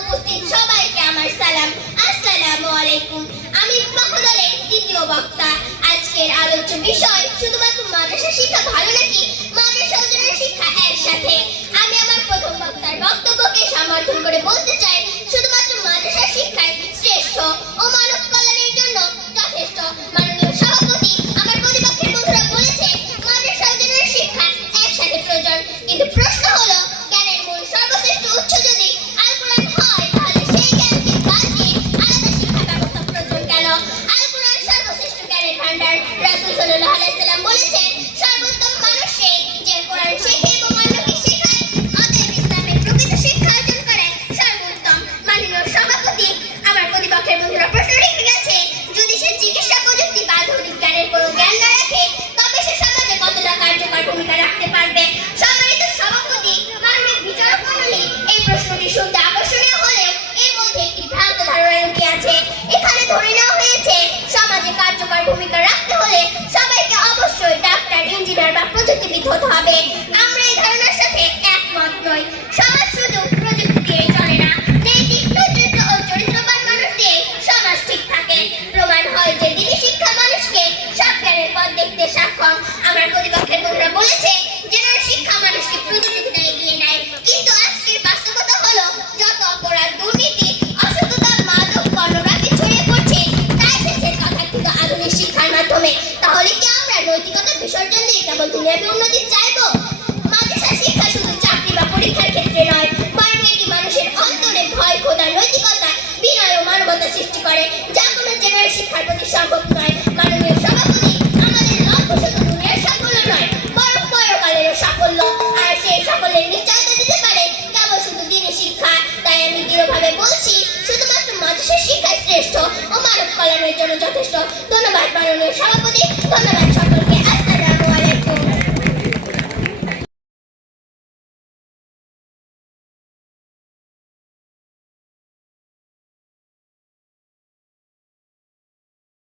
উপস্থিত সবাইকে আমার সালাম। আসসালামু আলাইকুম। আমি পক্ষদলের দ্বিতীয় বক্তা। আজকের আলোচ্য বিষয় শুধুমাত্র মাদ্রাসা শিক্ষা ভালো নাকি মাদ্রাসা ও জেনারেল শিক্ষা একসাথে। আমি আমার প্রথম বক্তার বক্তব্যকে সমর্থন করে বলতে চাই, শুধুমাত্র মাদ্রাসা শিক্ষাই শ্রেষ্ঠ ও মানব কল্যাণের জন্য যথেষ্ট। মাননীয় সভাপতি আমার প্রতিপক্ষের বন্ধুরা বলেছে মাদ্রাসা ও জেনারেল শিক্ষা একসাথে প্রয়োজন, কিন্তু প্রশ্ন হলো জ্ঞানের মূল সর্বশ্রেষ্ঠ উৎস যদি আল কোরআন হয়, তাহলে সেই জ্ঞানকে বাদ দিয়ে আলাদা শিক্ষা ব্যবস্থা প্রয়োজন কেন? আল কোরআন সর্বশ্রেষ্ঠ জ্ঞানের ভান্ডার। রাসূল সাল্লাল্লাহু আলাইহি সাল্লাম বলেছেন, সর্বোত্তম মানুষ সে যে কোরআন শেখে এবং অন্যকে শেখায়। অতএব ইসলামের প্রকৃত শিক্ষা অর্জন করে সর্বোত্তম। মাননীয় সভাপতি আমার প্রতিপক্ষের বন্ধুরা প্রশ্ন রেখে গেছে, যদি সে চিকিৎসা প্রযুক্তি বা আধুনিক জ্ঞানের কোনো জ্ঞান না রাখে, তবে সে সমাজে কতটা কার্যকর ভূমিকা রাখতে পারবে? সম্মানিত সভাপতি, মাননীয় বিচারক মণ্ডলী, এই প্রশ্নটি শুনতে আকর্ষণীয় হলেও এর মধ্যে একটি ভ্রান্ত ধারণা লুকিয়ে আছে। এখানে ধরে নেওয়া হয়েছে সমাজে কার্যকর ভূমিকা রাখতে হলে সবাইকে অবশ্যই ডাক্তার, ইঞ্জিনিয়ার বা প্রযুক্তিবিদ হতে হবে। আমরা এই ধারণার সাথে একমত নই। সমাজ শুধু প্রযুক্তি দিয়ে চলে না, নৈতিক, নেতৃত্ব ও চরিত্রবান মানুষ দিয়ে সমাজ ঠিক থাকে। প্রমাণ হয় যে দিনী শিক্ষা মানুষকে সব জ্ঞানের পথ দেখতে সক্ষম। আমার প্রতিপক্ষের বন্ধুরা বলেছে জেনারেল শিক্ষা মানুষকে প্রতিযোগিতায় এগিয়ে নেয়, কিন্তু আজকের বাস্তবতা হলো যত অপরাধ, দুর্নীতি, অসততা, মাদক, পর্নোগ্রাফি ছড়িয়ে পড়ছে তা এসেছে তথাকথিত আধুনিক শিক্ষার মাধ্যমে। তাহলে কি আমরা নৈতিকতা বিসর্জন দিয়ে কেবল দুনিয়াবী উন্নতি চাইবো? মাদ্রাসা শিক্ষা শুধু চাকরি বা পরীক্ষার ক্ষেত্রে নয়, বরং এটি মানুষের অন্তরে ভয়, খোদা, নৈতিকতা, বিনয় ও মানবতা সৃষ্টি করে, যা কোনো জেনারেল শিক্ষার প্রতি সম্ভব নয়। মাননীয় সভাপতি, আমাদের লক্ষ্য শুধু দুনিয়ার সাফল্য নয়, বরং পরকালেরও সাফল্য। আর সেই সাফল্যের নিশ্চয়তা দিতে পারে কেবল শুধু দিনী শিক্ষা। তাই আমি দৃঢ়ভাবে বলছি, শুধুমাত্র মাদ্রাসা শিক্ষাই শ্রেষ্ঠ ও মানব কল্যাণের জন্য যথেষ্ট। ধন্যবাদ মাননীয় সভাপতি।